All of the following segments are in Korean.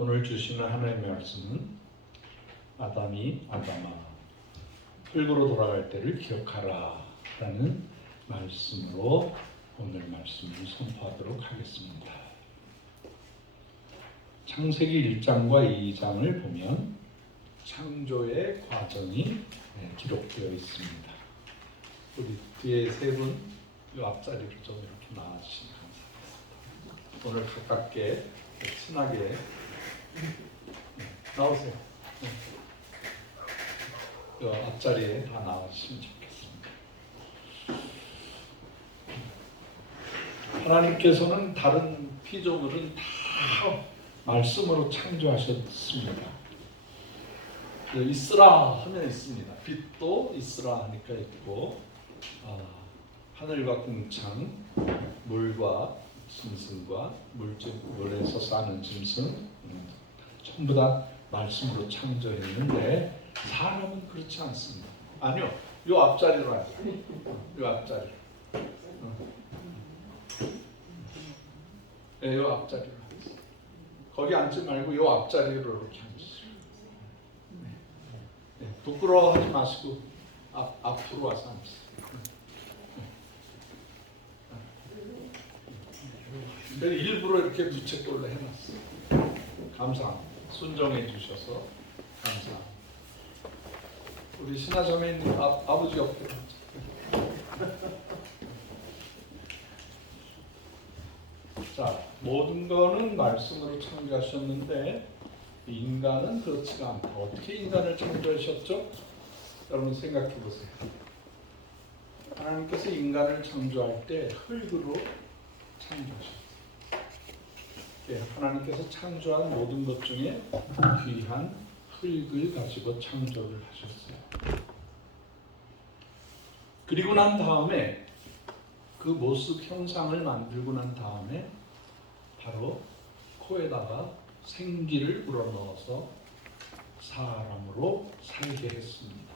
오늘 주시는 하나님의 말씀은 아담아 흙으로 돌아갈 때를 기억하라 라는 말씀으로 오늘 말씀을 선포하도록 하겠습니다. 창세기 1장과 2장을 보면 창조의 과정이 기록되어 있습니다. 우리 뒤에 세 분 이 앞자리로 좀 이렇게 나와주시면 감사하겠습니다. 오늘 가깝게 친하게 나오세요. 이 앞자리에 다 나와주시면 좋겠습니다. 하나님께서는 다른 피조물은 다 말씀으로 창조하셨습니다. 있으라 하면 있습니다. 빛도 있으라 하니까 있고, 하늘과 궁창, 물과 짐승과 물에서 사는 짐승, 전부 다 말씀으로 창조했는데 사람은 그렇지 않습니다. 아니요, 요 앞자리로 하죠. 요 앞자리. 네, 요 앞자리로 하죠. 거기 앉지 말고 요 앞자리로 이렇게 앉으세요. 네, 부끄러워하지 마시고 앞으로 와서 앉으세요. 일부러 이렇게 무채꼴로 해놨어요. 감사합니다. 순종해 주셔서 감사합니다. 우리 신하자매님 아버지 옆에 자, 모든 거는 말씀으로 창조하셨는데 인간은 그렇지가 않다. 어떻게 인간을 창조하셨죠? 여러분 생각해 보세요. 하나님께서 인간을 창조할 때 흙으로 창조하셨어요. 하나님께서 창조한 모든 것 중에 귀한 흙을 가지고 창조를 하셨어요. 그리고 난 다음에 그 모습 형상을 만들고 난 다음에 바로 코에다가 생기를 불어넣어서 사람으로 살게 했습니다.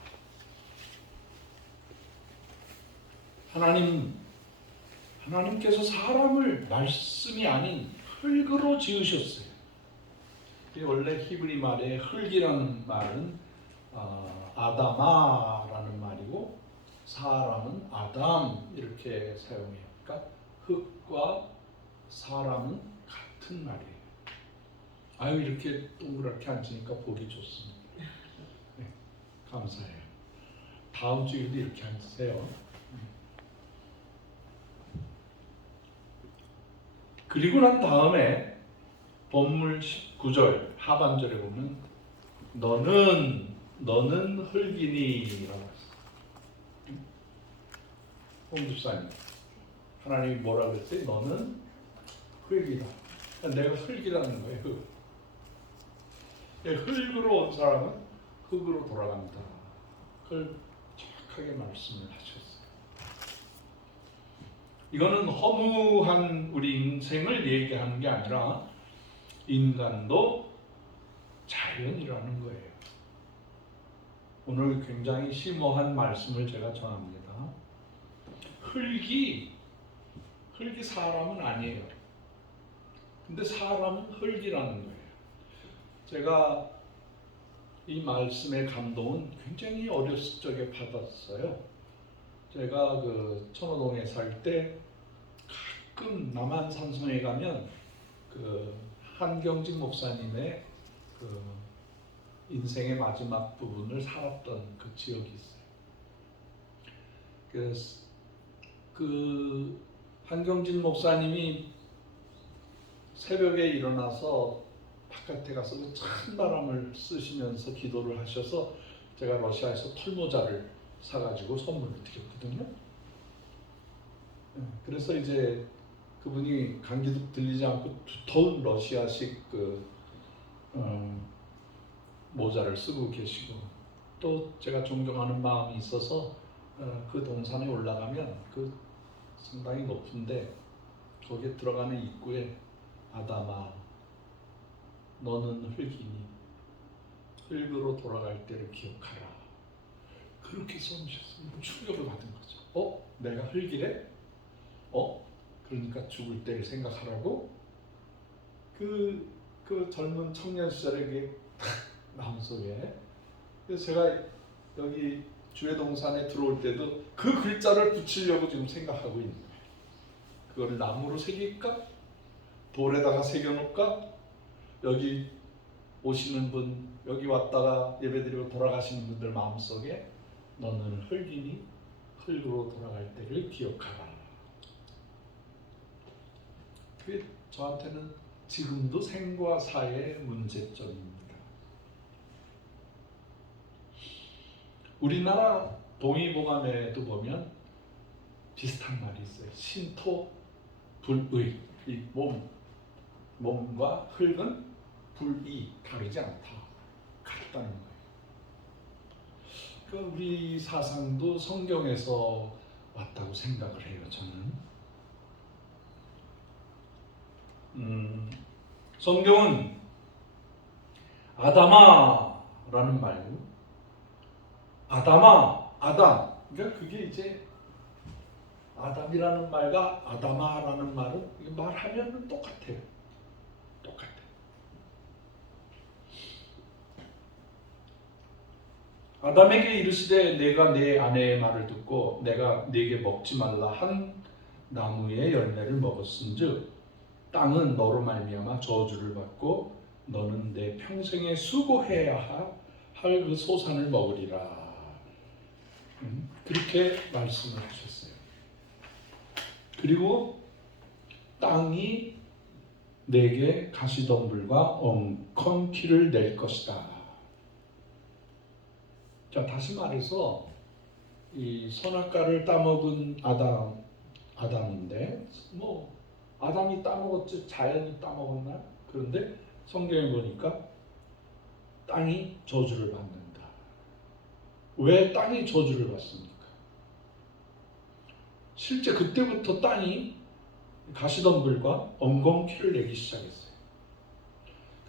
하나님께서 사람을 말씀이 아닌 흙으로 지으셨어요. 원래 히브리 말에 흙이라는 말은 아다마라는 말이고 사람은 아담 이렇게 사용해요. 그러니까 흙과 사람은 같은 말이에요. 아유, 이렇게 동그랗게 앉으니까 보기 좋습니다. 네, 감사해요. 다음 주에도 이렇게 앉으세요. 그리고 난 다음에 본문 19절 하반절에 보면 너는 흙이니 라고 했어요. 홍 집사님, 하나님이 뭐라 그랬어요? 너는 흙이다. 내가 흙이라는 거예요. 흙으로 온 사람은 흙으로 돌아간다. 그걸 정확하게 말씀을 하셨어요. 이거는 허무한 우리 인생을 얘기하는 게 아니라 인간도 자연이라는 거예요. 오늘 굉장히 심오한 말씀을 제가 전합니다. 흙이 사람은 아니에요. 근데 사람은 흙이라는 거예요. 제가 이 말씀의 감동은 굉장히 어렸을 적에 받았어요. 제가 그 천호동에 살 때 가끔 남한산성에 가면 그 한경직 목사님의 그 인생의 마지막 부분을 살았던 그 지역이 있어요. 그래서 그 한경직 목사님이 새벽에 일어나서 바깥에 가서 그 찬 바람을 쐬시면서 기도를 하셔서 제가 러시아에서 털모자를 사가지고 선물을 드렸거든요. 그래서 이제 그분이 감기도 들리지 않고 두터운 러시아식 모자를 쓰고 계시고, 또 제가 존경하는 마음이 있어서 그 동산에 올라가면 그 상당히 높은데 거기에 들어가는 입구에 아담아 너는 흙이니 흙으로 돌아갈 때를 기억하라 그렇게 써주셨어요. 충격을 받은 거죠. 내가 흙이래? 그러니까 죽을 때를 생각하라고? 그 그 젊은 청년 시절에 그 마음속에. 그래서 제가 여기 주회동산에 들어올 때도 그 글자를 붙이려고 지금 생각하고 있는 거예요. 그거를 나무로 새길까? 돌에다가 새겨놓을까? 여기 오시는 분, 여기 왔다가 예배드리고 돌아가시는 분들 마음속에 너는 흙이니 흙으로 돌아갈 때를 기억하라. 그게 저한테는 지금도 생과 사의 문제점입니다. 우리나라 동의보감에도 보면 비슷한 말이 있어요. 신토 불의. 이 몸과 흙은 불이 다르지 않다. 같다는 거예요. 그러니까 우리 사상도 성경에서 왔다고 생각을 해요. 저는. 성경은 아담아라는 말, 아담아, 아담. 그러니까 그게 이제 아담이라는 말과 아담아라는 말은 말하면 똑같아요. 똑같아요. 아담에게 이르시되 내가 내 아내의 말을 듣고 내가 네게 먹지 말라 한 나무의 열매를 먹었은즉 땅은 너로 말미암아 저주를 받고 너는 내 평생에 수고해야 할 그 소산을 먹으리라. 그렇게 말씀을 하셨어요. 그리고 땅이 내게 가시덤불과 엉겅퀴를 낼 것이다. 자, 다시 말해서 이 선악과를 따먹은 아담인데 뭐 아담이 따먹었지 자연이 따먹었나? 그런데 성경에 보니까 땅이 저주를 받는다. 왜 땅이 저주를 받습니까? 실제 그때부터 땅이 가시덤불과 엉겅퀴를 내기 시작했어요.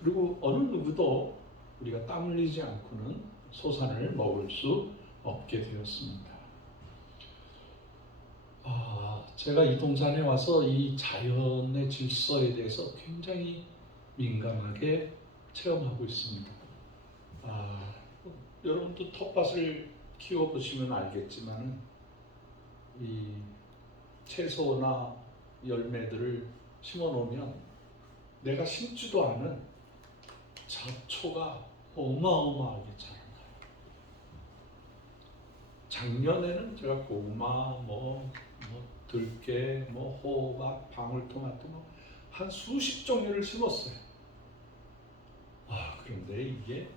그리고 어느 누구도 우리가 땀 흘리지 않고는 소산을 먹을 수 없게 되었습니다. 제가 이 동산에 와서 이 자연의 질서에 대해서 굉장히 민감하게 체험하고 있습니다. 여러분도 텃밭을 키워보시면 알겠지만 이 채소나 열매들을 심어놓으면 내가 심지도 않은 잡초가 어마어마하게 자라나요. 작년에는 제가 고구마, 들깨, 호박, 방울토마토 한 수십 종류를 심었어요. 그런데 이게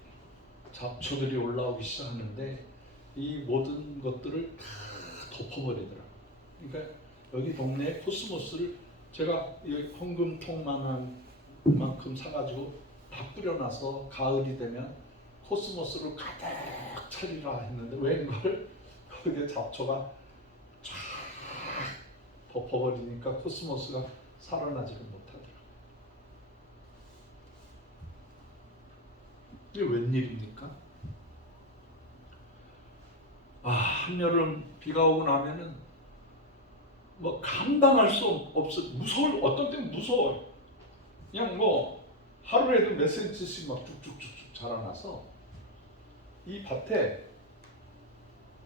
잡초들이 올라오기 시작하는데 이 모든 것들을 다 덮어버리더라고요. 그러니까 여기 동네에 코스모스를 제가 이 헌금통만한 만큼 사가지고 다 뿌려놔서 가을이 되면 코스모스를 가득 차리라 했는데 웬걸 거기에 잡초가 쫙 덮어버리니까 코스모스가 살아나지를 못하더라고요. 이게 웬일입니까? 한여름 비가 오고 나면은 감당할 수 없어. 무서워. 어떤 때는 무서워요. 그냥 하루에도 몇 센치씩 막 쭉쭉쭉쭉 자라나서 이 밭에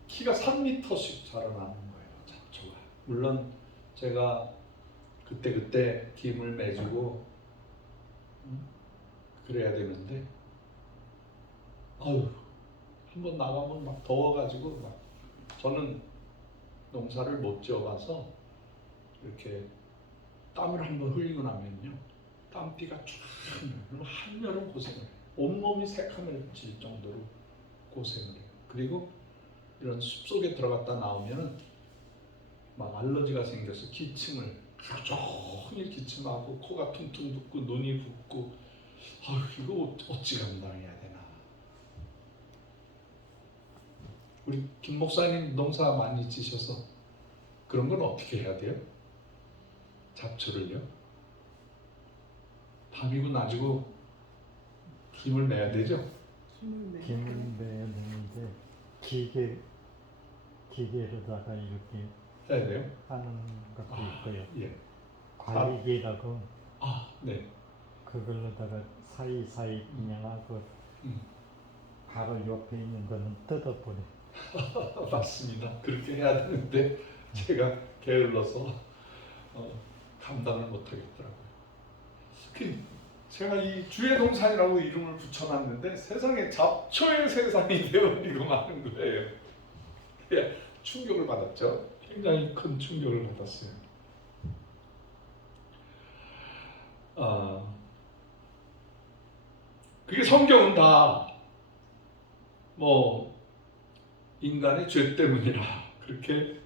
키가 3m씩 자라나는 거예요. 잡초가. 물론 제가 그때 김을 매주고 그래야 되는데 한번 나가면 막 더워가지고 저는 농사를 못 지어봐서 이렇게 땀을 한번 흘리고 나면요 땀띠가 쫙 나요. 한여름 고생을 해요. 온몸이 새카매질 정도로 고생을 해요. 그리고 이런 숲속에 들어갔다 나오면 막 알러지가 생겨서 기침을 하루 종일 기침하고 코가 퉁퉁 붓고 눈이 붓고 이거 어찌 감당해야 되나. 우리 김 목사님 농사 많이 지셔서 그런 건 어떻게 해야 돼요? 잡초를요? 밤이고 낮이고 김을 내야 되죠? 김을 내야 되는데 기계로다가 이렇게 해야 돼요? 하는 것도 있고요. 예. 관리기라고 네. 그걸로다가 사이사이 그냥 하고 바로 옆에 있는 거는 뜯어버려. 맞습니다. 그렇게 해야 되는데 제가 게을러서 감당을 못하겠더라고요. 특히 제가 이 주의 동산이라고 이름을 붙여놨는데 세상에 잡초의 세상이 되어버리고 마는 거예요. 그래 충격을 받았죠. 굉장히 큰 충격을 받았어요. 그게 성경은 다 뭐 인간의 죄 때문이라 그렇게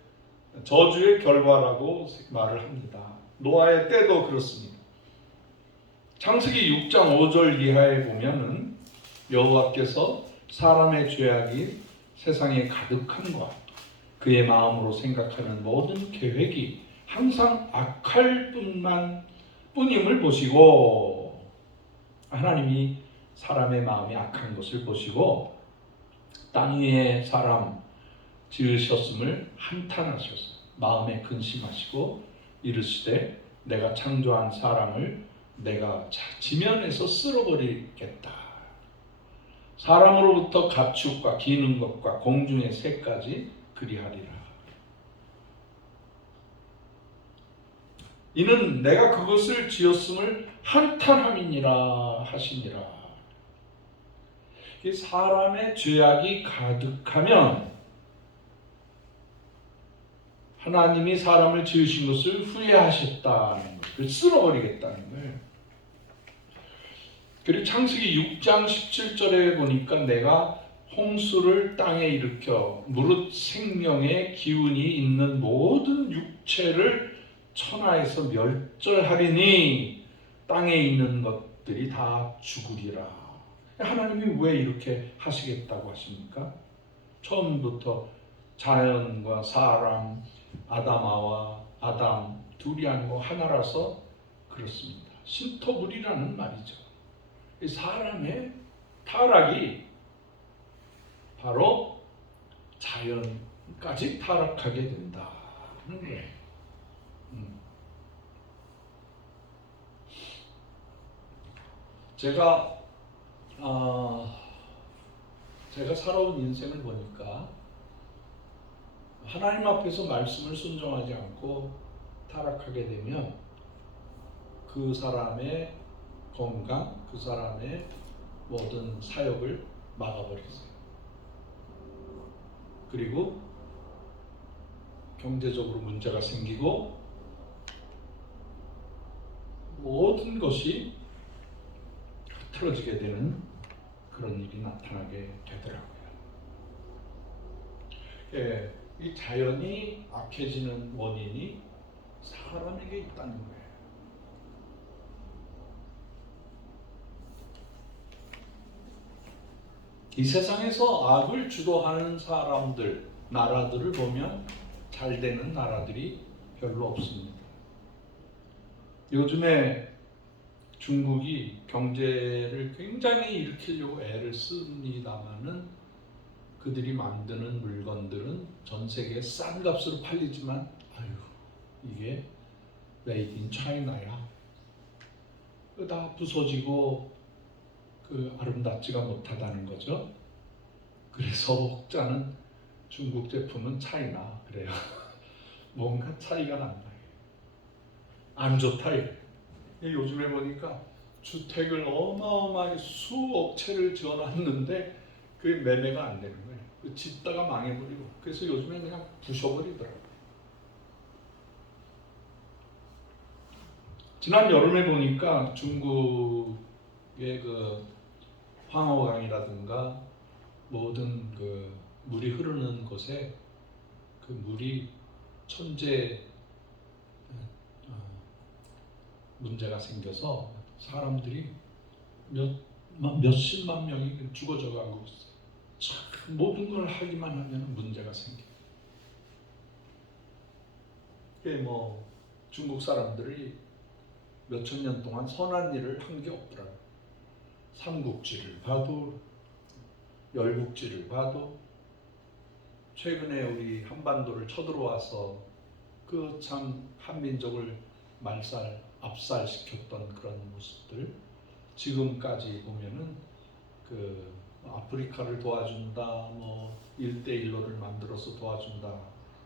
저주의 결과라고 말을 합니다. 노아의 때도 그렇습니다. 창세기 6장 5절 이하에 보면은 여호와께서 사람의 죄악이 세상에 가득함과 그의 마음으로 생각하는 모든 계획이 항상 악할 뿐임을 보시고, 하나님이 사람의 마음이 악한 것을 보시고 땅 위에 사람 지으셨음을 한탄하셨어요. 마음에 근심하시고 이르시되 내가 창조한 사람을 내가 지면에서 쓸어버리겠다. 사람으로부터 가축과 기는 것과 공중의 새까지 그리하리라. 이는 내가 그것을 지었음을 한탄함이니라 하시니라. 사람의 죄악이 가득하면 하나님이 사람을 지으신 것을 후회하셨다는 것을 쓸어버리겠다는 거예요. 그리고 창세기 6장 17절에 보니까 내가 홍수를 땅에 일으켜 무릇 생명의 기운이 있는 모든 육체를 천하에서 멸절하리니 땅에 있는 것들이 다 죽으리라. 하나님이 왜 이렇게 하시겠다고 하십니까? 처음부터 자연과 사람, 아담아와 아담 둘이 아니고 하나라서 그렇습니다. 신토불이라는 말이죠. 사람의 타락이 바로 자연까지 타락하게 된다는 거예요. 제가 살아온 인생을 보니까 하나님 앞에서 말씀을 순종하지 않고 타락하게 되면 그 사람의 건강, 그 사람의 모든 사역을 막아버렸어요. 그리고 경제적으로 문제가 생기고 모든 것이 흐트러지게 되는 그런 일이 나타나게 되더라고요. 이 자연이 악해지는 원인이 사람에게 있다는 거예요. 이 세상에서 악을 주도하는 사람들, 나라들을 보면 잘 되는 나라들이 별로 없습니다. 요즘에 중국이 경제를 굉장히 일으키려고 애를 씁니다마는 그들이 만드는 물건들은 전 세계에 싼 값으로 팔리지만 이게 메이드 인 차이나야. 다 부서지고 아름답지가 못하다는 거죠. 그래서 혹자는 중국 제품은 차이나 그래요. 뭔가 차이가 난다. 안 좋다 이래요. 요즘에 보니까 주택을 어마어마하게 수억 채를 지어놨는데 그게 매매가 안 되는 거예요. 짓다가 망해버리고. 그래서 요즘에 그냥 부셔버리더라고요. 지난 여름에 보니까 중국의 황허강이라든가 모든 물이 흐르는 곳에 그 물이 천재 문제가 생겨서 사람들이 몇십만 명이 죽어져 가고 있어요. 참 모든 걸 하기만 하면 문제가 생겨요. 중국 사람들이 몇천 년 동안 선한 일을 한 게 없더라고요. 삼국지를 봐도 열국지를 봐도 최근에 우리 한반도를 쳐들어와서 참 한민족을 압살시켰던 그런 모습들, 지금까지 보면은 그 아프리카를 도와준다, 뭐 1대1로를 만들어서 도와준다.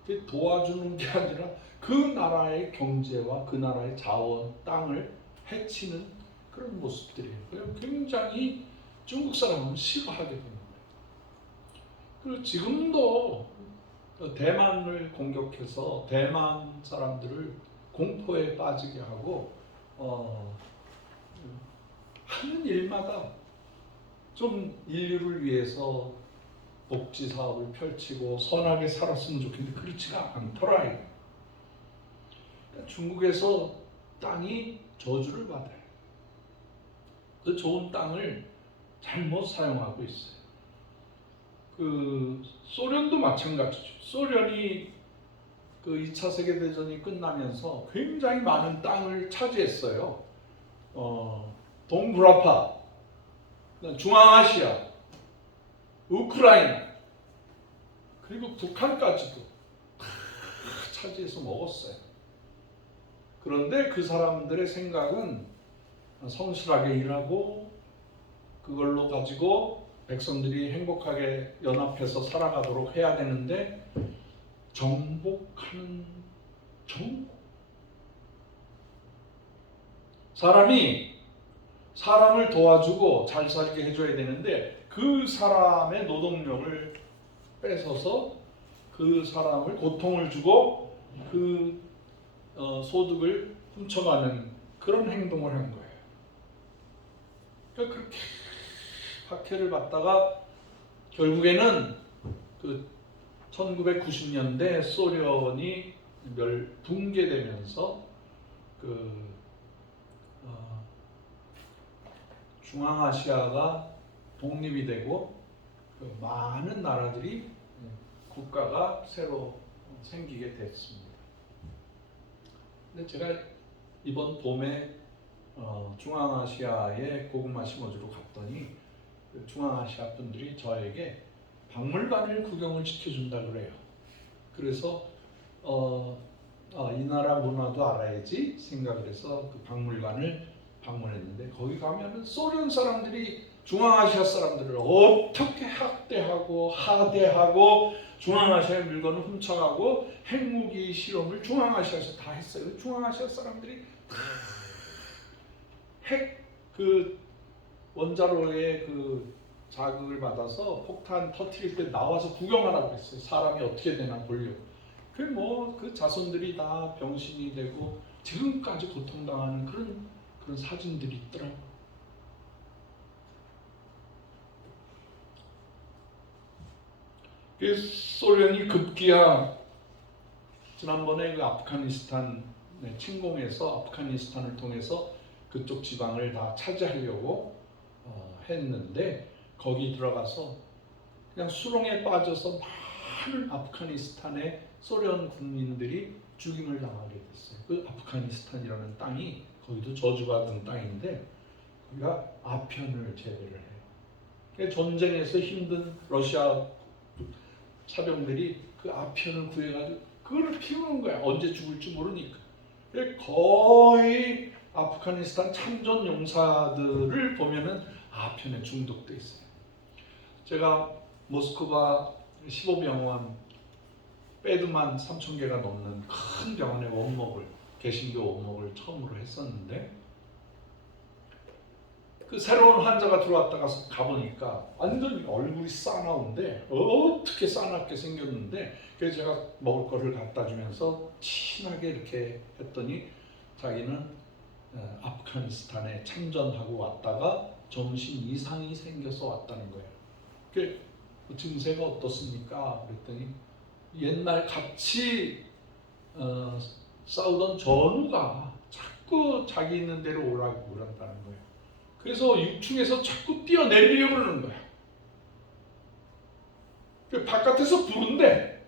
그 도와주는 게 아니라 그 나라의 경제와 그 나라의 자원, 땅을 해치는 그런 모습들이에요. 굉장히 중국 사람은 싫어하게 되는 거예요. 그리고 지금도 대만을 공격해서 대만 사람들을 공포에 빠지게 하고 하는 일마다 좀 인류를 위해서 복지 사업을 펼치고 선하게 살았으면 좋겠는데 그렇지가 않더라. 그러니까 중국에서 땅이 저주를 받아요. 그 좋은 땅을 잘못 사용하고 있어요. 그 소련도 마찬가지죠. 소련이 그 2차 세계대전이 끝나면서 굉장히 많은 땅을 차지했어요. 동브라파, 중앙아시아, 우크라이나, 그리고 북한까지도 다 차지해서 먹었어요. 그런데 그 사람들의 생각은 성실하게 일하고 그걸로 가지고 백성들이 행복하게 연합해서 살아가도록 해야 되는데 정복하는 사람이 사람을 도와주고 잘 살게 해줘야 되는데 그 사람의 노동력을 뺏어서 그 사람을 고통을 주고 그 소득을 훔쳐가는 그런 행동을 한 거예요. 그러니까 그렇게 박해를 받다가 결국에는 그 1990년대 소련이 붕괴되면서 그 중앙아시아가 독립이 되고 그 많은 나라들이 국가가 새로 생기게 됐습니다. 근데 제가 이번 봄에 중앙아시아에 고구마 심어주러 갔더니 그 중앙아시아 분들이 저에게 박물관을 구경을 시켜준다 그래요. 그래서 이 나라 문화도 알아야지 생각을 해서 그 박물관을 방문했는데 거기 가면은 소련 사람들이 중앙아시아 사람들을 어떻게 학대하고 하대하고 중앙아시아의 물건을 훔쳐가고 핵무기 실험을 중앙아시아에서 다 했어요. 중앙아시아 사람들이 핵 그 원자로의 그 자극을 받아서 폭탄 터트릴 때 나와서 구경하라고 했어요. 사람이 어떻게 되나 보려고. 그 자손들이 다 병신이 되고 지금까지 고통당하는 그런 사진들이 있더라고요. 소련이 급기야 지난번에 그 아프가니스탄 침공해서 아프가니스탄을 통해서 그쪽 지방을 다 차지하려고 했는데 거기 들어가서 그냥 수렁에 빠져서 많은 아프가니스탄의 소련 국민들이 죽임을 당하게 됐어요. 그 아프가니스탄이라는 땅이 거기도 저주받은 땅인데 거기가 아편을 재배를 해요. 전쟁에서 힘든 러시아 사병들이 그 아편을 구해가지고 그걸 피우는 거야. 언제 죽을지 모르니까. 거의 아프가니스탄 참전 용사들을 보면은 아편에 중독돼 있어요. 제가 모스크바 15병원 베드만 3,000개가 넘는 큰 병원의 원목을 개신교 원목을 처음으로 했었는데 그 새로운 환자가 들어왔다가 가보니까 완전히 얼굴이 싸나운데 어떻게 싸납게 생겼는데 그래서 제가 먹을 거를 갖다 주면서 친하게 이렇게 했더니 자기는 아프가니스탄에 참전하고 왔다가 정신 이상이 생겨서 왔다는 거예요. 그 증세가 어떻습니까? 그랬더니 옛날 같이 싸우던 전우가 자꾸 자기 있는 데로 오라고 그런다는 거예요. 그래서 6층에서 자꾸 뛰어내리려고 그러는 거야. 바깥에서 부른대.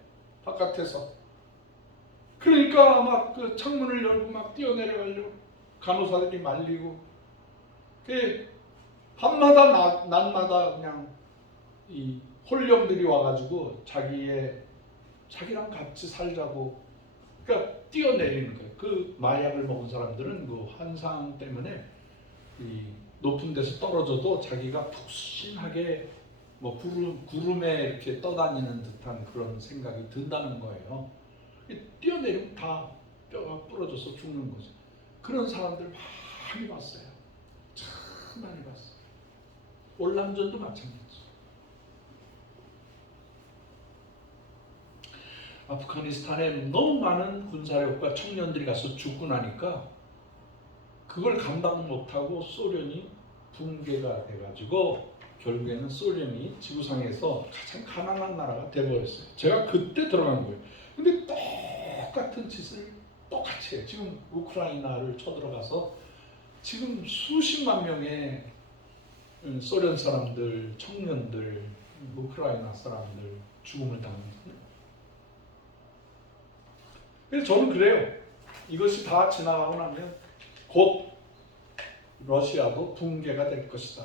바깥에서. 그러니까 막 그 창문을 열고 막 뛰어내려가려고 간호사들이 말리고. 밤마다 낮마다 그냥 이 홀령들이 와가지고 자기랑 같이 살자고. 그러니까 뛰어내리는 거예요. 그 마약을 먹은 사람들은 그 환상 때문에 높은 데서 떨어져도 자기가 푹신하게 뭐 구름에 이렇게 떠다니는 듯한 그런 생각이 든다는 거예요. 뛰어내리면 다 뼈가 부러져서 죽는 거죠. 그런 사람들 많이 봤어요. 참 많이 봤어요. 올남전도 마찬가지. 아프가니스탄에 너무 많은 군사력과 청년들이 가서 죽고 나니까 그걸 감당 못하고 소련이 붕괴가 돼가지고 결국에는 소련이 지구상에서 가장 가난한 나라가 돼버렸어요. 제가 그때 들어간 거예요. 근데 똑같은 짓을 똑같이 해요. 지금 우크라이나를 쳐들어가서 지금 수십만 명의 소련 사람들, 청년들, 우크라이나 사람들 죽음을 당합니다. 그래서 저는 그래요. 이것이 다 지나가고 나면 곧 러시아도 붕괴가 될 것이다.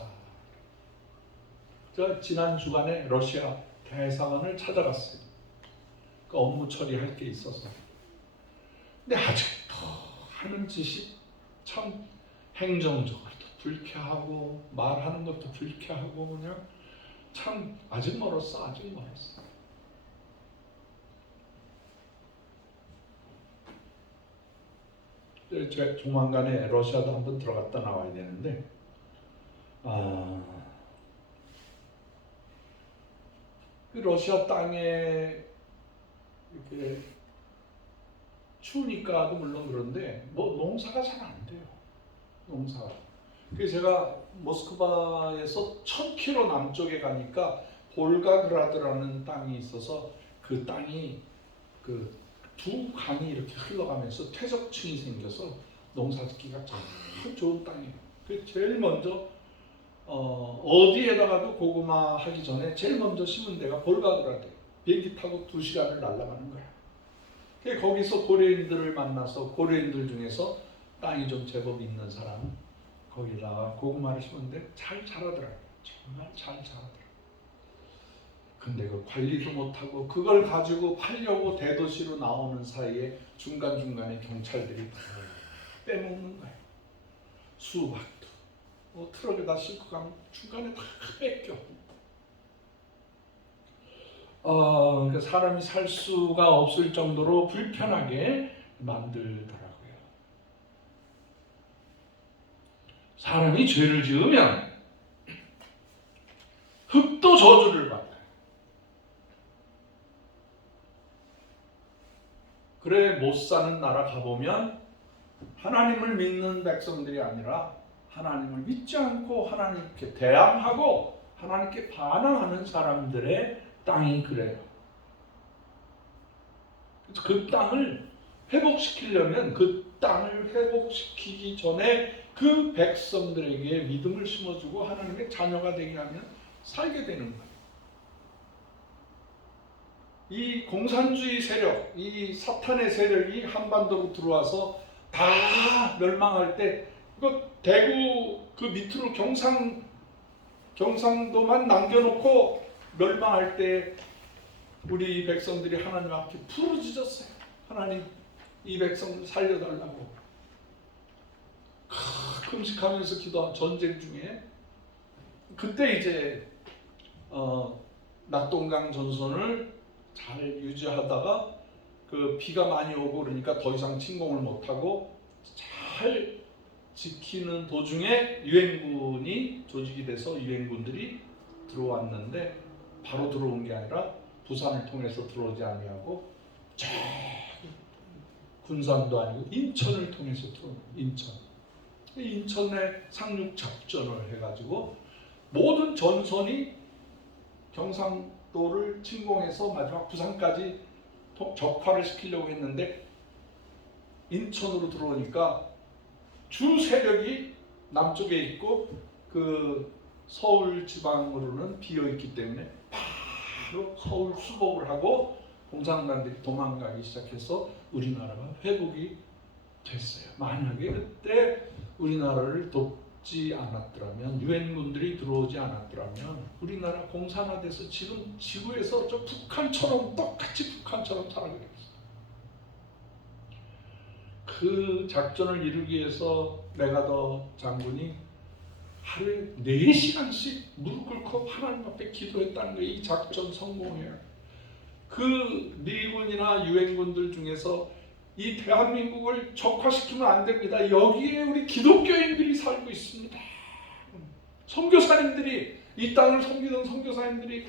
제가 지난 주간에 러시아 대사관을 찾아갔어요. 그 업무 처리할 게 있어서. 근데 아직도 하는 짓이 참 행정적으로도 불쾌하고 말하는 것도 불쾌하고 그냥 참 아직 멀었어. 아직 멀었어. 제가 조만간에 러시아도 한번 들어갔다 나와야 되는데 그 러시아 땅에 이렇게 추우니까도 물론 그런데 뭐 농사가 잘 안 돼요. 농사가. 그래서 제가 모스크바에서 1000km 남쪽에 가니까 볼가그라드라는 땅이 있어서 그 땅이 그 두 강이 이렇게 흘러가면서 퇴적층이 생겨서 농사짓기가 참 좋은 땅이에요. 그 제일 먼저 어디에다가도 고구마 하기 전에 제일 먼저 심은 데가 볼가그라드예요. 비행기 타고 2시간을 날아가는 거야. 거기서 고려인들을 만나서 고려인들 중에서 땅이 좀 제법 있는 사람 거기다가 고구마를 심었는데 잘 자라더라고요. 정말 잘 자라더라고요. 근데 그 관리도 못하고 그걸 가지고 팔려고 대도시로 나오는 사이에 중간중간에 경찰들이 다 빼먹는 거예요. 수박도 트럭에다 싣고 가면 중간에 다 뺏겨. 그러니까 사람이 살 수가 없을 정도로 불편하게 만들더라고요. 사람이 죄를 지으면 흙도 저주를 받아요. 그래 못 사는 나라 가보면 하나님을 믿는 백성들이 아니라 하나님을 믿지 않고 하나님께 대항하고 하나님께 반항하는 사람들의 땅이 그래요. 그래서 그 땅을 회복시키려면 그 땅을 회복시키기 전에 그 백성들에게 믿음을 심어주고 하나님의 자녀가 되게 하면 살게 되는 거예요. 이 공산주의 세력, 이 사탄의 세력이 한반도로 들어와서 다 멸망할 때 그 대구 그 밑으로 경상도만 남겨놓고 멸망할 때 우리 백성들이 하나님 앞에 부르짖었어요. 하나님 이 백성을 살려달라고. 금식하면서 기도한 전쟁 중에 그때 이제 낙동강 전선을 잘 유지하다가 그 비가 많이 오고 그러니까 더 이상 침공을 못하고 잘 지키는 도중에 유엔군이 조직이 돼서 유엔군들이 들어왔는데 바로 들어온 게 아니라 부산을 통해서 들어오지 아니하고 저 군산도 아니고 인천을 통해서 들어온 인천. 인천에 상륙 작전을 해가지고 모든 전선이 경상도를 침공해서 마지막 부산까지 적화를 시키려고 했는데 인천으로 들어오니까 주 세력이 남쪽에 있고 그 서울 지방으로는 비어 있기 때문에 바로 서울 수복을 하고 공산당들이 도망가기 시작해서 우리나라가 회복이 됐어요. 만약에 그때 우리나라를 돕지 않았더라면 유엔군들이 들어오지 않았더라면 우리나라 공산화돼서 지금 지구에서 저 북한처럼 똑같이 북한처럼 살아가게 됐어요. 그 작전을 이루기 위해서 메가더 장군이 하루에 4시간씩 무릎 꿇고 하나님 앞에 기도했다는 거예요. 이 작전 성공해요. 그 미군이나 유엔군들 중에서 이 대한민국을 적화시키면 안 됩니다. 여기에 우리 기독교인들이 살고 있습니다. 선교사님들이, 이 땅을 섬기던 선교사님들이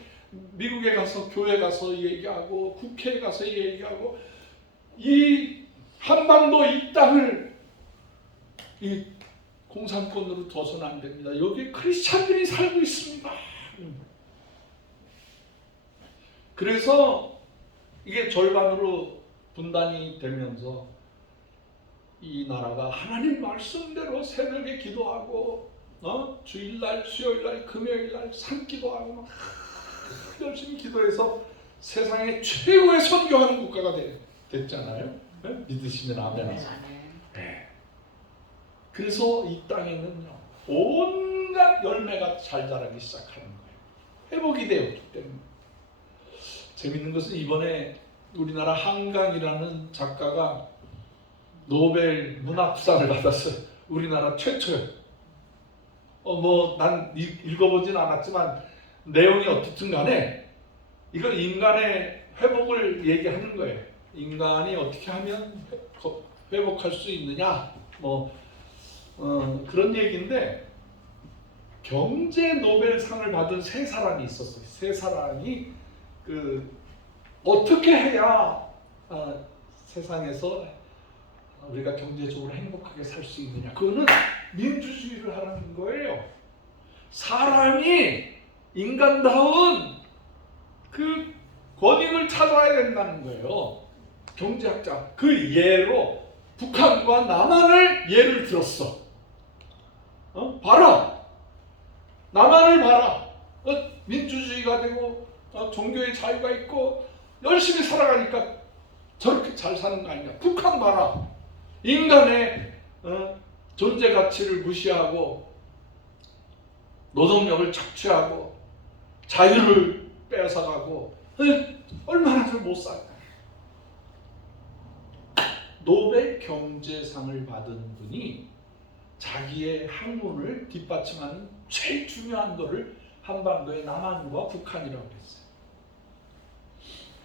미국에 가서 교회 가서 얘기하고 국회에 가서 얘기하고 이 한반도 이 땅을 이 공산권으로 둬서는 안 됩니다. 여기에 크리스찬들이 살고 있습니다. 그래서 이게 절반으로 분단이 되면서 이 나라가 하나님 말씀대로 새벽에 기도하고 주일날, 수요일날, 금요일날 산기도하고 막 열심히 기도해서 세상에 최고의 선교하는 국가가 됐잖아요. 네? 믿으시면 아멘 하세요. 네. 그래서 이 땅에는요 온갖 열매가 잘 자라기 시작하는 거예요. 회복이 되었기 때문에. 재밌는 것은 이번에 우리나라 한강이라는 작가가 노벨 문학상을 받았어요. 우리나라 최초요. 난 읽어보진 않았지만 내용이 어떻든 간에 이건 인간의 회복을 얘기하는 거예요. 인간이 어떻게 하면 회복할 수 있느냐 그런 얘기인데 경제 노벨상을 받은 세 사람이 있었어요. 세 사람이 어떻게 해야 세상에서 우리가 경제적으로 행복하게 살 수 있느냐. 그거는 민주주의를 하라는 거예요. 사람이 인간다운 그 권익을 찾아야 된다는 거예요. 경제학자. 그 예로 북한과 남한을 예를 들었어. 봐라. 남한을 봐라. 민주주의가 되고 종교의 자유가 있고 열심히 살아가니까 저렇게 잘 사는 거 아니냐. 북한 봐라. 인간의 존재 가치를 무시하고 노동력을 착취하고 자유를 뺏어가고 얼마나 잘 못 살까. 노벨 경제상을 받은 분이 자기의 학문을 뒷받침하는 제일 중요한 것을 한반도의 남한과 북한이라고 했어요.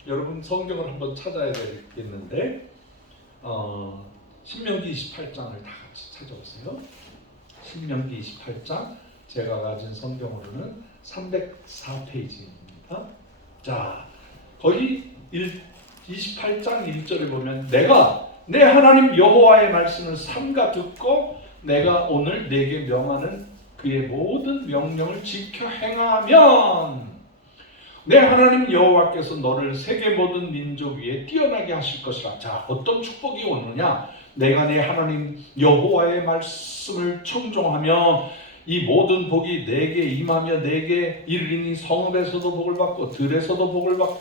여러분 성경을 한번 찾아야 되겠는데 신명기 28장을 다 같이 찾아보세요. 신명기 28장 제가 가진 성경으로는 304페이지입니다. 자, 거기 28장 1절에 보면 내가 내 하나님 여호와의 말씀을 삼가 듣고 내가 오늘 네게 명하는 그의 모든 명령을 지켜 행하면 내 하나님 여호와께서 너를 세계 모든 민족 위에 뛰어나게 하실 것이라. 자, 어떤 축복이 오느냐? 내가 내 하나님 여호와의 말씀을 청종하며 이 모든 복이 내게 임하며 내게 이르리니 성읍에서도 복을 받고 들에서도 복을 받고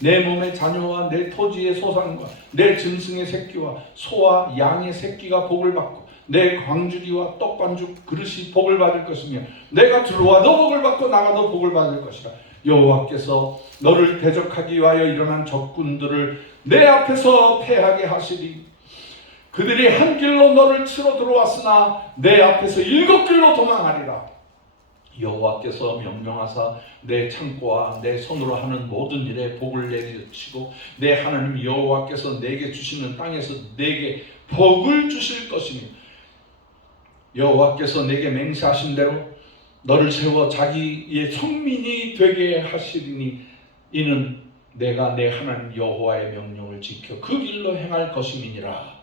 내 몸의 자녀와 내 토지의 소산과 내 짐승의 새끼와 소와 양의 새끼가 복을 받고 내 광주리와 떡반죽 그릇이 복을 받을 것이며 내가 들어와도 복을 받고 나가도 복을 받을 것이라. 여호와께서 너를 대적하기 위하여 일어난 적군들을 내 앞에서 패하게 하시리. 그들이 한 길로 너를 치러 들어왔으나 내 앞에서 7길로 도망하리라. 여호와께서 명령하사 내 창고와 내 손으로 하는 모든 일에 복을 내리치고 내 하나님 여호와께서 내게 주시는 땅에서 내게 복을 주실 것이며 여호와께서 내게 맹세하신 대로 너를 세워 자기의 성민이 되게 하시리니 이는 내가 내 하나님 여호와의 명령을 지켜 그 길로 행할 것임이니라.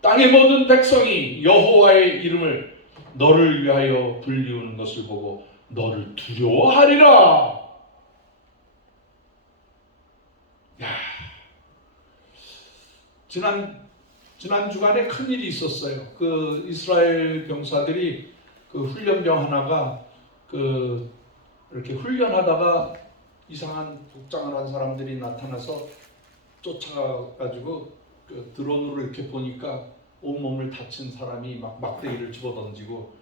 땅의 모든 백성이 여호와의 이름을 너를 위하여 불리우는 것을 보고 너를 두려워하리라. 야, 지난 주간에 큰 일이 있었어요. 그 이스라엘 병사들이 그 훈련병 하나가 이렇게 훈련하다가 이상한 복장을 한 사람들이 나타나서 쫓아가가지고 드론으로 이렇게 보니까 온몸을 다친 사람이 막 막대기를 집어던지고,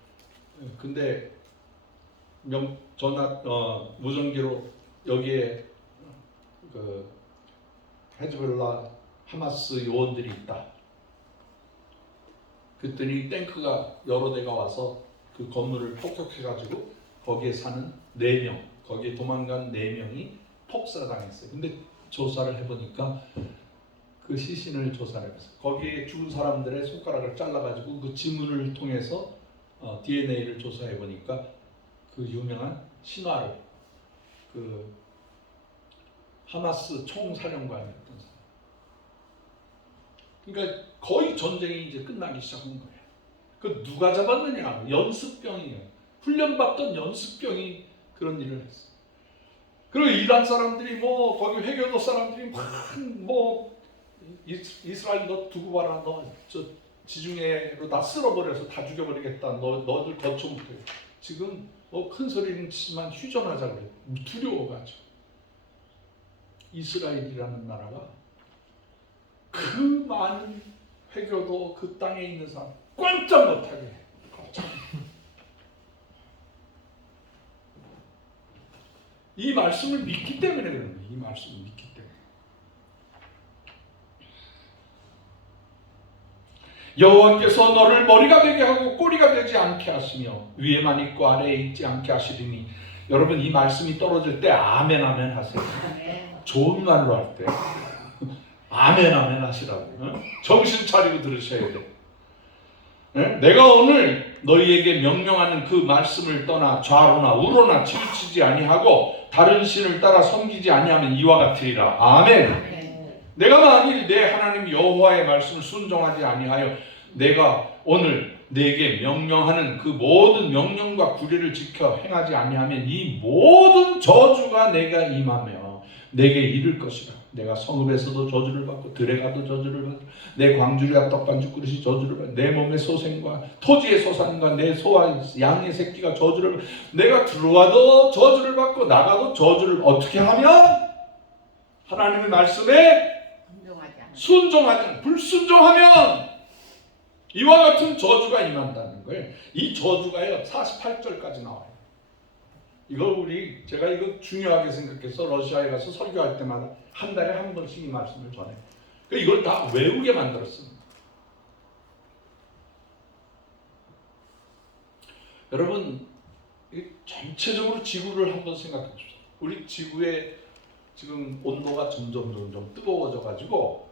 근데 무전기로 여기에 헤즈볼라 하마스 요원들이 있다. 그랬더니 탱크가 여러 대가 와서 그 건물을 폭격해가지고 거기에 사는 4명, 거기에 도망간 4명이 폭사당했어요. 근데 조사를 해보니까 그 시신을 조사를 해봤어요. 거기에 죽은 사람들의 손가락을 잘라가지고 그 지문을 통해서 DNA를 조사해보니까 그 유명한 신화를 그 하마스 총사령관이었던 사람. 그러니까 거의 전쟁이 이제 끝나기 시작한 거예요. 그 누가 잡았느냐? 연습병이에요. 훈련받던 연습병이 그런 일을 했어요. 그리고 이란 사람들이 뭐 거기 회교도 사람들이 뭐 이스라엘 너 두고 봐라. 너 저 지중해로 다 쓸어버려서 다 죽여버리겠다. 너들 거쳐 못해. 지금 큰 소리는 치지만 휴전하자 그래. 두려워가지고. 이스라엘이라는 나라가 그 많은 회교도 그 땅에 있는 사람 꼼짝 못하게 해. 이 말씀을 믿기 때문에 그런 거예요. 이 말씀을 믿기 때문에. 여호와께서 너를 머리가 되게 하고 꼬리가 되지 않게 하시며 위에만 있고 아래에 있지 않게 하시리니. 여러분 이 말씀이 떨어질 때 아멘 아멘 하세요. 좋은 말로 할 때 아멘 아멘 하시라고. 정신 차리고 들으셔야 돼. 내가 오늘 너희에게 명령하는 그 말씀을 떠나 좌로나 우로나 치우치지 아니하고 다른 신을 따라 섬기지 아니하면 이와 같으리라. 아멘. 내가 만일 내 하나님 여호와의 말씀을 순종하지 아니하여 내가 오늘 내게 명령하는 그 모든 명령과 규례를 지켜 행하지 아니하면 이 모든 저주가 내가 임하며 내게 이를 것이라. 내가 성읍에서도 저주를 받고 들에 가도 저주를 받고 내 광주리와 떡반죽 그릇이 저주를 받고 내 몸의 소생과 토지의 소산과 내 소와 양의 새끼가 저주를 받고 내가 들어와도 저주를 받고 나가도 저주를 어떻게 하면? 하나님의 말씀에 순종하지 불순종하면 이와 같은 저주가 임한다는 거예요. 이 저주가요 48절까지 나와요. 이거 제가 이거 중요하게 생각해서 러시아에 가서 설교할 때마다 한 달에 한 번씩 이 말씀을 전해요. 이걸 다 외우게 만들었습니다. 여러분 전체적으로 지구를 한번 생각해 보십시오. 우리 지구의 지금 온도가 점점 뜨거워져 가지고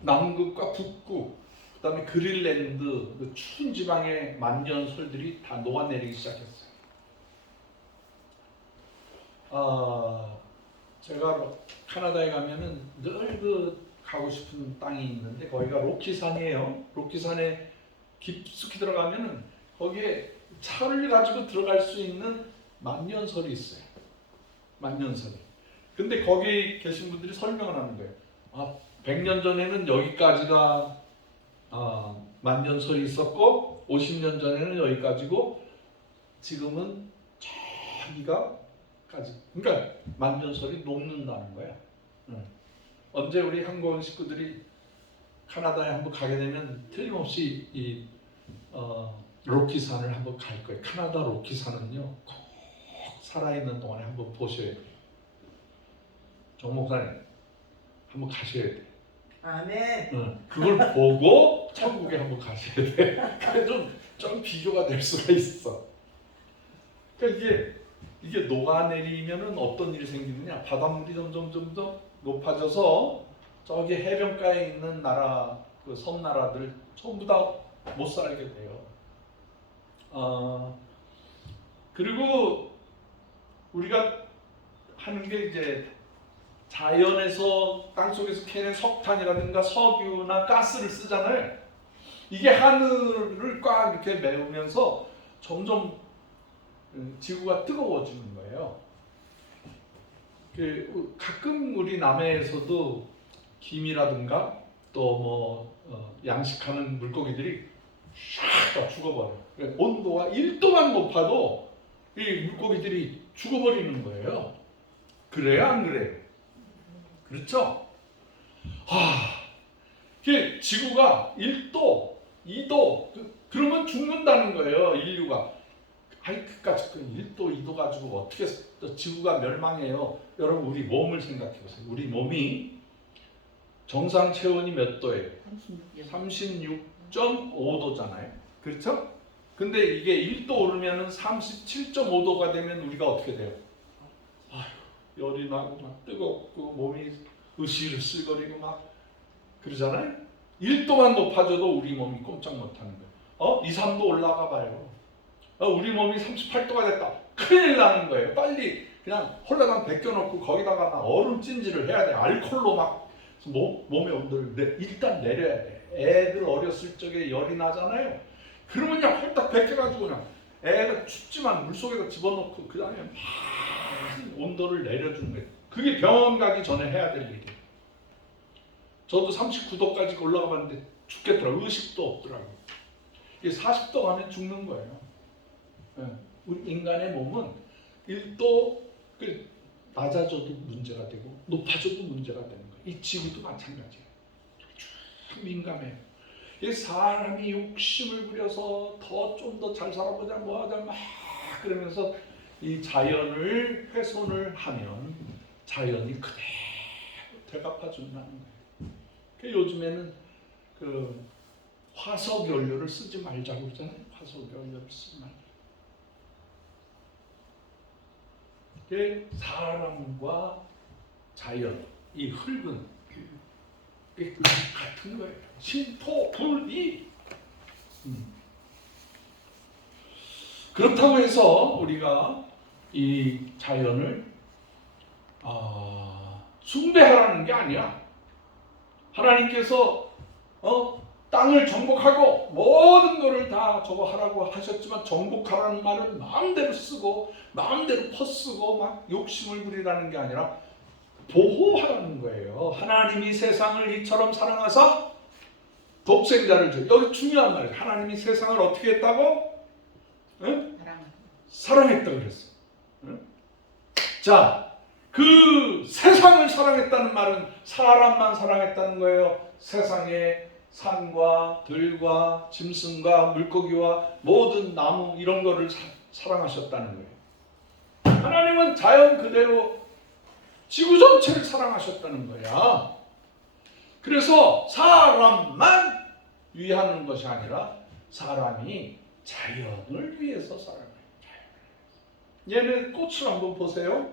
남극과 북극 그다음에 그린랜드 그 추운 지방의 만년설들이 다 녹아내리기 시작했어요. 제가 카나다에 가면은 늘 가고 싶은 땅이 있는데 거기가 로키산이에요. 로키산에 깊숙이 들어가면은 거기에 차를 가지고 들어갈 수 있는 만년설이 있어요. 만년설이. 근데 거기 계신 분들이 설명을 하는 거예요. 100년 전에는 여기까지가 만년설이 있었고 50년 전에는 여기까지고 지금은 저기가까지. 그러니까 만년설이 녹는다는 거야. 언제 우리 한국 식구들이 카나다에 한번 가게 되면 틀림없이 이 로키산을 한번 갈 거예요. 카나다 로키산은요 꼭 살아있는 동안에 한번 보셔야 돼요. 정 목사님 한번 가셔야 돼요. 아멘. 그걸 보고 천국에 한번 가셔야 돼. 그래 좀 비교가 될 수가 있어. 그러니까 이게 녹아내리면은 어떤 일이 생기느냐? 바닷물이 점점 높아져서 저기 해변가에 있는 나라, 그 섬나라들 전부 다 못 살게 돼요. 그리고 우리가 하는 게 이제 자연에서 땅속에서 캐낸 석탄이라든가 석유나 가스를 쓰잖아요. 이게 하늘을 꽉 이렇게 메우면서 점점 지구가 뜨거워지는 거예요. 가끔 우리 남해에서도 김이라든가 또 뭐 양식하는 물고기들이 샥 죽어버려. 온도가 1도만 높아도 이 물고기들이 죽어버리는 거예요. 그래요, 안 그래요? 그렇죠? 이게 지구가 1도, 2도 그러면 죽는다는 거예요, 인류가. 그까짓 1도, 2도 가지고 어떻게 지구가 멸망해요? 여러분 우리 몸을 생각해 보세요. 우리 몸이 정상 체온이 몇 도예요? 36.5도잖아요. 그렇죠? 근데 이게 1도 오르면은 37.5도가 되면 우리가 어떻게 돼요? 아휴, 열이 나고 막 뜨겁고 몸이 으실으실거리고 막 그러잖아요. 1도만 높아져도 우리 몸이 꼼짝 못하는 거예요. 2, 3도 올라가 봐요. 우리 몸이 38도가 됐다. 큰일 나는 거예요. 빨리 그냥 홀라당 벗겨놓고 거기다가 막 얼음 찜질을 해야 돼. 알코올로 막 몸의 온도를 일단 내려야 돼. 애들 어렸을 적에 열이 나잖아요. 그러면 그냥 홀딱 벗겨가지고 그냥 애가 춥지만 물속에다 집어넣고 그 다음에 막 온도를 내려주는 거예요. 그게 병원 가기 전에 해야 될 일이에요. 저도 39도까지 올라가 봤는데 죽겠더라고요. 의식도 없더라고요. 이게 40도 가면 죽는 거예요. 우리 인간의 몸은 1도 낮아져도 문제가 되고 높아져도 문제가 되는 거예요. 이 지구도 마찬가지예요. 참 민감해요. 이 사람이 욕심을 부려서 좀 더 잘 살아보자 뭐하자 막 그러면서 이 자연을 훼손을 하면 자연이 그대로 되갚아준다는 거예요. 요즘에는 그 화석 연료를 쓰지 말자고 그러잖아요. 화석 연료를 쓰지 말자. 사람과 자연, 이 흙은 같은 거예요. 신토불이. 그렇다고 해서 우리가 이 자연을 숭배하라는 게 아니야. 하나님께서 땅을 정복하고 모든 것을 다 저거 하라고 하셨지만 정복하라는 말은 마음대로 쓰고 마음대로 퍼쓰고 막 욕심을 부리라는 게 아니라 보호하라는 거예요. 하나님이 세상을 이처럼 사랑하사 독생자를 줘. 여기 중요한 말이에요. 하나님이 세상을 어떻게 했다고? 응? 사랑했다고 그랬어. 응? 자, 그 세상을 사랑했다는 말은 사람만 사랑했다는 거예요. 세상에 산과 들과 짐승과 물고기와 모든 나무 이런 거를 사랑하셨다는 거예요. 하나님은 자연 그대로 지구 전체를 사랑하셨다는 거야. 그래서 사람만 위하는 것이 아니라 사람이 자연을 위해서 살아가요. 얘는 꽃을 한번 보세요.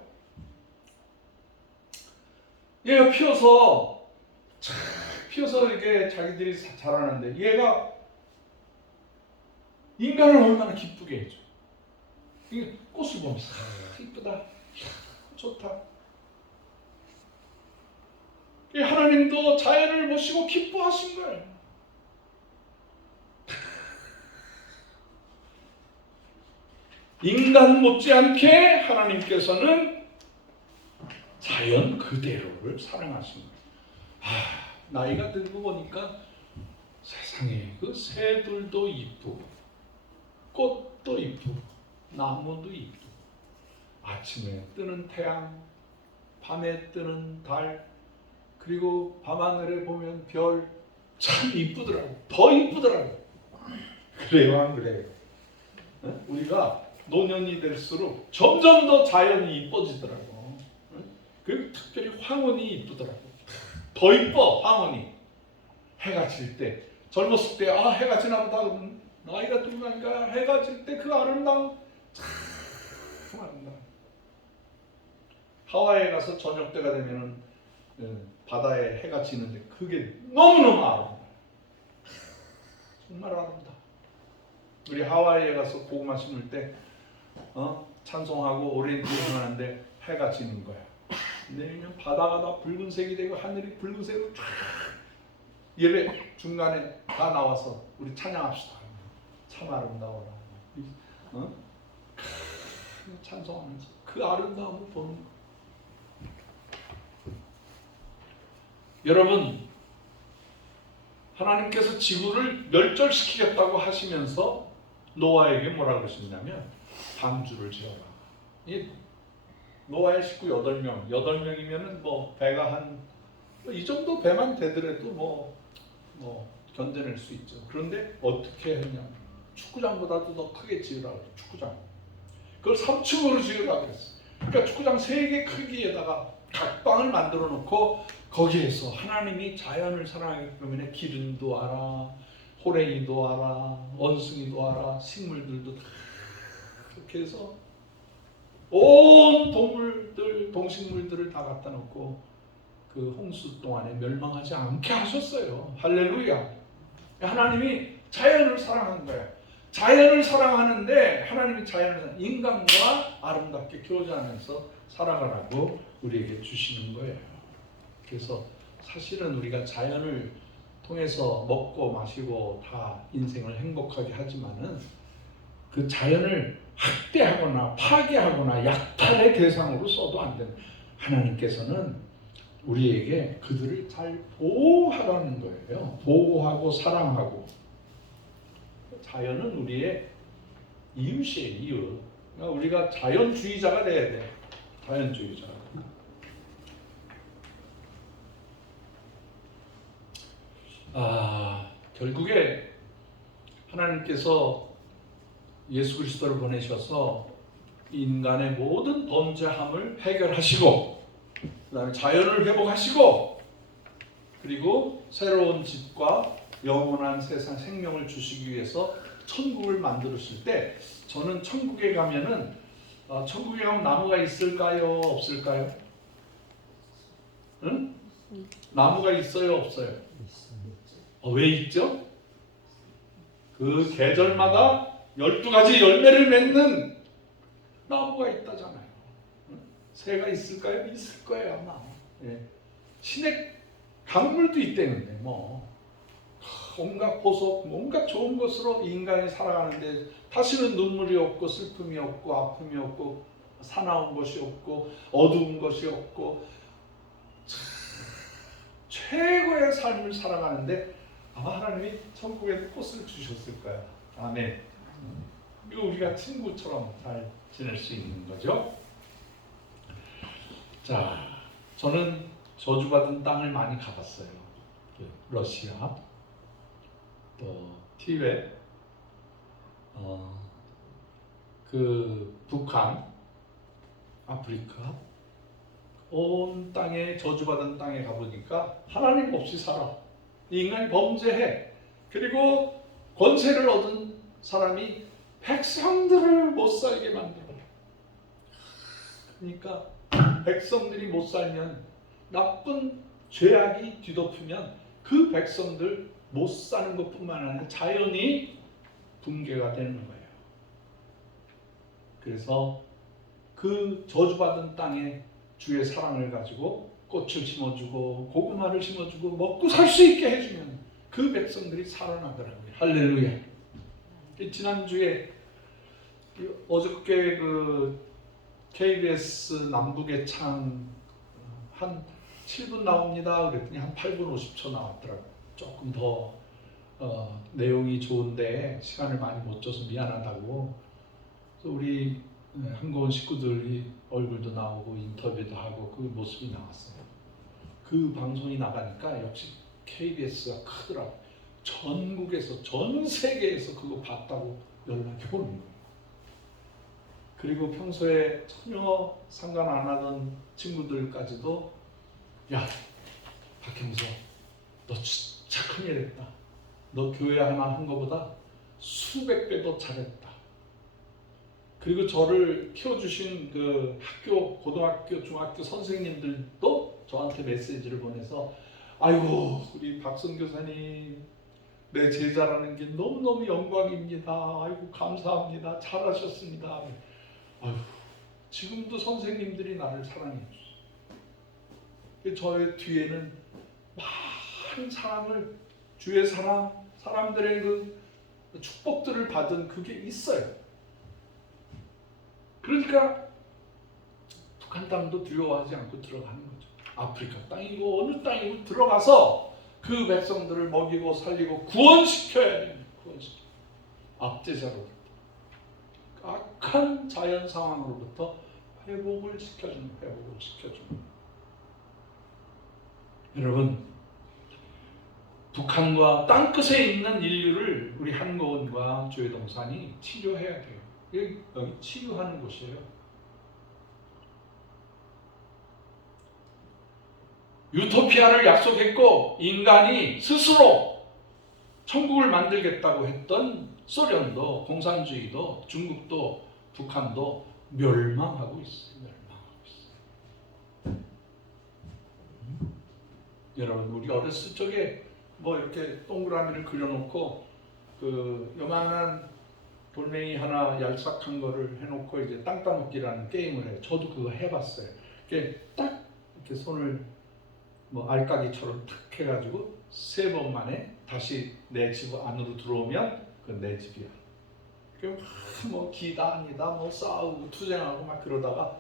얘가 피어서 이렇게 자기들이 자라는데 얘가 인간을 얼마나 기쁘게 해줘. 이게 꽃을 보면서 이쁘다, 좋다. 하나님도 자연을 보시고 기뻐하신 거예요. 인간 못지않게 하나님께서는 자연 그대로를 사랑하신 거예요. 나이가 들고 보니까 세상에 그 새들도 이쁘고 꽃도 이쁘고 나무도 이쁘고 아침에 뜨는 태양, 밤에 뜨는 달, 그리고 밤하늘에 보면 별 참 이쁘더라고. 더 이쁘더라고. 그래요, 안 그래요? 우리가 노년이 될수록 점점 더 자연이 이뻐지더라고. 그리고 특별히 황혼이 이쁘더라고. 더 이뻐, 황혼이. 해가 질 때, 젊었을 때 해가 지나보다 그러면 나이가 들으니까 해가 질 때 그 아름다움 참 아름다워. 하와이에 가서 저녁 때가 되면은 바다에 해가 지는데 그게 너무너무 아름다워. 정말 아름다워. 우리 하와이에 가서 고구마 심을 때 찬송하고 오리엔테이션 하는데 해가 지는 거야. 내면 바다가 다 붉은색이 되고 하늘이 붉은색으로 쫙 예배 중간에 다 나와서 우리 찬양합시다. 참 아름다워라. 찬송하면서 그 아름다움을 보는 거. 여러분, 하나님께서 지구를 멸절시키겠다고 하시면서 노아에게 뭐라고 그러시냐면 방주를 지어라. 노아의 식구 8명이면은 뭐 배가 한 이 정도 배만 되더라도 뭐 견뎌낼 수 있죠. 그런데 어떻게 했냐? 축구장보다도 더 크게 지으라고 그랬어요. 축구장. 그걸 3층으로 지으라고 그랬어요. 그러니까 축구장 3개 크기에다가 각방을 만들어 놓고 거기에서 하나님이 자연을 사랑하기 때문에 기름도 알아, 호랭이도 알아, 원숭이도 알아, 식물들도 다 이렇게 해서 온 동물들, 동식물들을 다 갖다 놓고 그 홍수 동안에 멸망하지 않게 하셨어요. 할렐루야. 하나님이 자연을 사랑한 거예요. 자연을 사랑하는데 하나님이 자연을 인간과 아름답게 교제하면서 살아가라고 우리에게 주시는 거예요. 그래서 사실은 우리가 자연을 통해서 먹고 마시고 다 인생을 행복하게 하지만은 그 자연을 학대하거나 파괴하거나 약탈의 대상으로 써도 안 되는, 하나님께서는 우리에게 그들을 잘 보호하라는 거예요. 보호하고 사랑하고. 자연은 우리의 이웃이에요. 이웃. 그러니까 우리가 자연주의자가 돼야 돼. 자연주의자. 결국에 하나님께서 예수 그리스도를 보내셔서 인간의 모든 범죄함을 해결하시고, 그 다음에 자연을 회복하시고, 그리고 새로운 집과 영원한 세상 생명을 주시기 위해서 천국을 만드실 때, 저는 천국에 가면은 천국에 가면 나무가 있을까요? 없을까요? 응? 나무가 있어요? 없어요? 왜 있죠? 그 계절마다 12가지 열매를 맺는 나무가 있다잖아요. 새가 있을까요? 있을 거예요 아마. 예. 시냇 강물도 있다는데 뭐 온갖 보석, 온갖 좋은 것으로 인간이 살아가는데 다시는 눈물이 없고 슬픔이 없고 아픔이 없고 사나운 것이 없고 어두운 것이 없고 최고의 삶을 살아가는데 아마 하나님이 천국에 꽃을 주셨을 거야. 아멘. 그리고 우리가 친구처럼 잘 지낼 수 있는 거죠. 자, 저는 저주받은 땅을 많이 가봤어요. 러시아, 또 티베트, 그 북한, 아프리카, 온 땅에 저주받은 땅에 가보니까 하나님 없이 살아. 인간이 범죄해. 그리고 권세를 얻은 사람이 백성들을 못 살게 만들어요. 그러니까 백성들이 못 살면, 나쁜 죄악이 뒤덮으면 그 백성들 못 사는 것뿐만 아니라 자연이 붕괴가 되는 거예요. 그래서 그 저주받은 땅에 주의 사랑을 가지고 꽃을 심어주고 고구마를 심어주고 먹고 살 수 있게 해주면 그 백성들이 살아나더라고요. 할렐루야. 지난주에 어저께 그 KBS 남북의 창 한 7분 나옵니다. 그랬더니 한 8분 50초 나왔더라고요. 조금 더 내용이 좋은데 시간을 많이 못 줘서 미안하다고. 그래서 우리 한국원 식구들이 얼굴도 나오고 인터뷰도 하고 그 모습이 나왔어요. 그 방송이 나가니까 역시 KBS가 크더라고요. 전국에서, 전 세계에서 그거 봤다고 연락이 오는 거예요. 그리고 평소에 전혀 상관 안 하던 친구들까지도 야, 박형서 너 진짜 큰일 했다. 너 교회 하나 한 거보다 수백 배 더 잘했다. 그리고 저를 키워주신 그 학교, 고등학교, 중학교 선생님들도 저한테 메시지를 보내서 아이고 우리 박선 교사님 내 제자라는 게 너무너무 영광입니다. 아이고 감사합니다. 잘하셨습니다. 아이고 지금도 선생님들이 나를 사랑해 주셔. 저의 뒤에는 많은 사람을, 주의 사랑, 사람들의 그 축복들을 받은 그게 있어요. 그러니까 북한 땅도 두려워하지 않고 들어가는 거죠. 아프리카 땅이고 어느 땅이고 들어가서 그 백성들을 먹이고 살리고 구원시켜야 됩니다. 구원시켜. 압제자로부터, 악한 자연 상황으로부터 회복을 시켜주는, 여러분, 북한과 땅끝에 있는 인류를 우리 한국원과 조혜동산이 치료해야 돼요. 여기 치유하는 곳이에요. 유토피아를 약속했고 인간이 스스로 천국을 만들겠다고 했던 소련도 공산주의도 중국도 북한도 멸망하고 있어요. 멸망하고 있어요. 여러분 우리 어렸을 적에 뭐 이렇게 동그라미를 그려놓고 그 요만한 돌멩이 하나 얄싹한 거를 해놓고 이제 땅 따먹기라는 게임을 해요. 저도 그거 해봤어요. 이렇게 딱 이렇게 손을 뭐 알까기처럼 탁 해가지고 3번 만에 다시 내 집 안으로 들어오면 그건 내 집이야. 뭐 기다 아니다 뭐 싸우고 투쟁하고 막 그러다가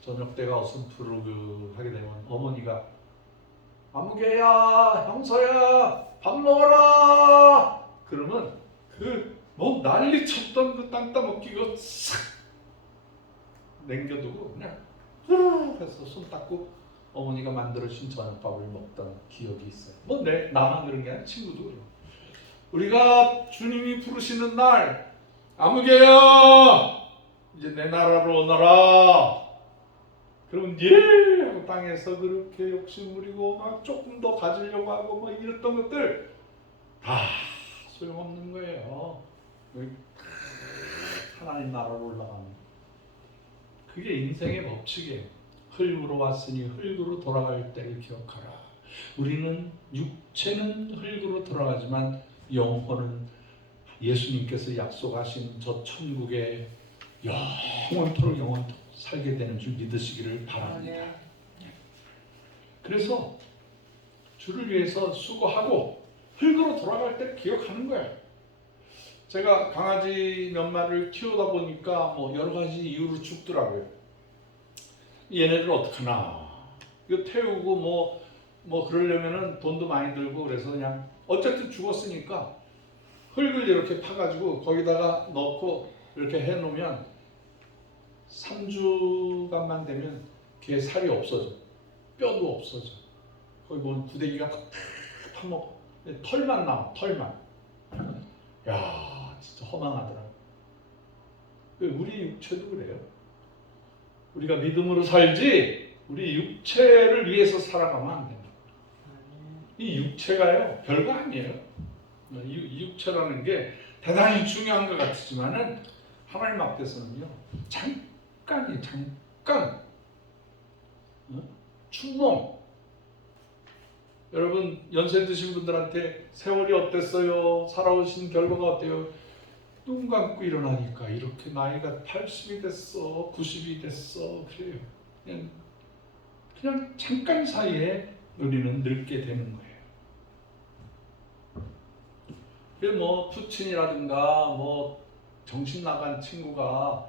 저녁 때가 어슴푸르하게 되면 어머니가 아무개야 형서야 밥 먹어라 그러면 그 뭐 난리 쳤던 그 땅 따먹기 그거 싹 남겨두고 그냥 후루룩 해서 손 닦고 어머니가 만들어주신 저녁밥을 먹던 기억이 있어요. 뭐 나만 그런 게 아니라 친구도 그래요. 우리가 주님이 부르시는 날 아무개야 이제 내 나라로 오너라 그러면 예 하고 땅에서 그렇게 욕심 부리고 막 조금 더 가지려고 하고 막 이랬던 것들 다 소용없는 거예요. 하나님 나라로 올라가는 그게 인생의 법칙이에요. 흙으로 왔으니 흙으로 돌아갈 때를 기억하라. 우리는 육체는 흙으로 돌아가지만 영혼은 예수님께서 약속하신 저 천국에 영원토록 살게 되는 줄 믿으시기를 바랍니다. 그래서 주를 위해서 수고하고 흙으로 돌아갈 때를 기억하는 거예요. 제가 강아지 몇 마리를 키우다 보니까 뭐 여러 가지 이유로 죽더라고요. 얘네들 어떡하나 이거 태우고 뭐 그러려면은 돈도 많이 들고 그래서 그냥 어쨌든 죽었으니까 흙을 이렇게 파가지고 거기다가 넣고 이렇게 해놓으면 3주간만 되면 걔 살이 없어져. 뼈도 없어져. 거기 보면 구데기가 파먹어. 털만 나와. 털만. 야 진짜 허망하더라. 우리 육체도 그래요. 우리가 믿음으로 살지 우리 육체를 위해서 살아가면 안 됩니다. 이 육체가요 별거 아니에요. 이 육체라는 게 대단히 중요한 것 같지만은 하나님 앞에서는요 잠깐 춘몽. 여러분 연세 드신 분들한테 세월이 어땠어요? 살아오신 결과가 어때요? 눈 감고 일어나니까 이렇게 나이가 80이 됐어 90이 됐어 그래요. 그냥 잠깐 사이에 우리는 늙게 되는 거예요. 뭐 푸틴이라든가 뭐 정신 나간 친구가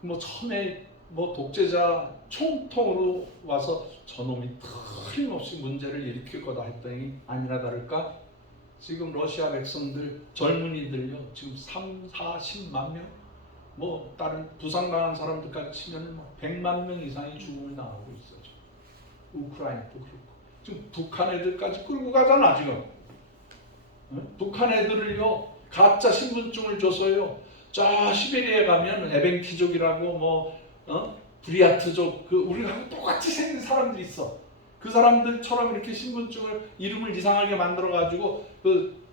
뭐 처음에 뭐 독재자 총통으로 와서 저놈이 틀림없이 문제를 일으킬 거다 했더니 아니나 다를까 지금 러시아 백성들 젊은이들요 지금 3, 40만 명 뭐 다른 부상당한 사람들까지 치면 100만 명 이상이 죽음을 당하고 있어요. 우크라이나도 그렇고 지금 북한 애들까지 끌고 가잖아 지금. 북한 애들을요 가짜 신분증을 줘서요 저 시베리아에 가면 에벤키족이라고 브리아트족 그 우리하고 똑같이 생긴 사람들이 있어. 그 사람들처럼 이렇게 신분증을 이름을 이상하게 만들어 가지고 그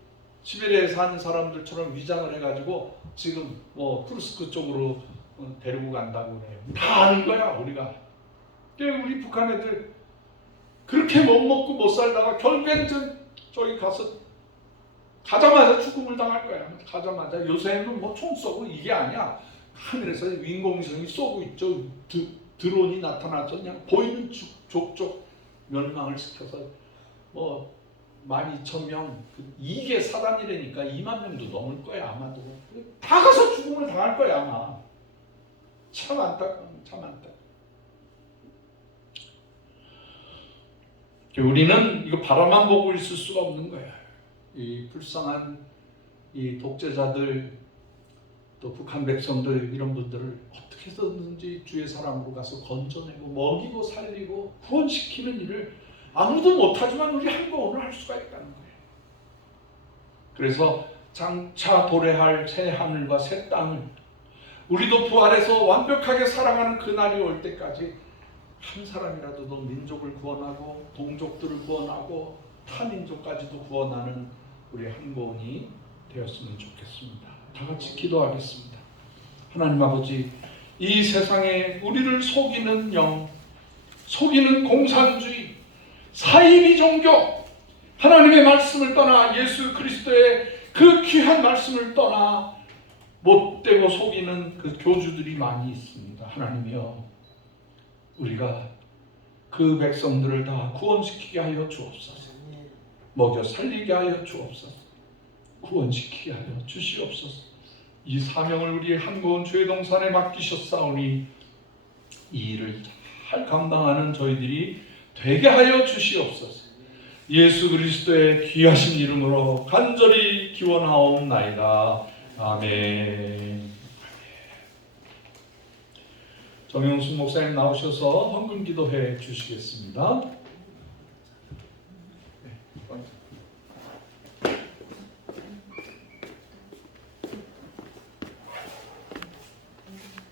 시베리아에 사는 사람들처럼 위장을 해가지고 지금 뭐 쿠르스크 쪽으로 데리고 간다고 해요. 다 아는 거야 우리가. 우리 북한 애들 그렇게 못 먹고 못 살다가 결국엔 저기 가서 가자마자 죽음을 당할 거야. 가자마자 요새는 뭐 총 쏘고 이게 아니야. 하늘에서 인공위성이 쏘고 있죠. 드론이 나타나서 그냥 보이는 족족 멸망을 시켜서 뭐 12,000명 이게 사단이라니까 2만 명도 넘을 거야 아마도. 다 가서 죽음을 당할 거야 아마. 참 안타까워. 참 안타까워. 우리는 이거 바라만 보고 있을 수가 없는 거야. 이 불쌍한 이 독재자들 또 북한 백성들 이런 분들을 어떻게 해서든지 주의 사랑으로 가서 건져내고 먹이고 살리고 구원시키는 일을 아무도 못하지만 우리 한 번 오늘 할 수가 있다는 거예요. 그래서 장차 도래할 새 하늘과 새 땅을 우리도 부활해서 완벽하게 살아가는 그날이 올 때까지 한 사람이라도 더 민족을 구원하고 동족들을 구원하고 타민족까지도 구원하는 우리 한고은이 되었으면 좋겠습니다. 다 같이 기도하겠습니다. 하나님 아버지, 이 세상에 우리를 속이는 영, 속이는 공산주의, 사이비 종교, 하나님의 말씀을 떠나 예수 그리스도의 그 귀한 말씀을 떠나 못되고 속이는 그 교주들이 많이 있습니다. 하나님이여, 우리가 그 백성들을 다 구원시키게 하여 주옵소서. 먹여 살리게 하여 주옵소서. 구원시키게 하여 주시옵소서. 이 사명을 우리 한고은 주회동산에 맡기셨사오니 이 일을 잘 감당하는 저희들이 되게 하여 주시옵소서. 예수 그리스도의 귀하신 이름으로 간절히 기원하옵나이다. 아멘. 정영수 목사님 나오셔서 헌금 기도해 주시겠습니다.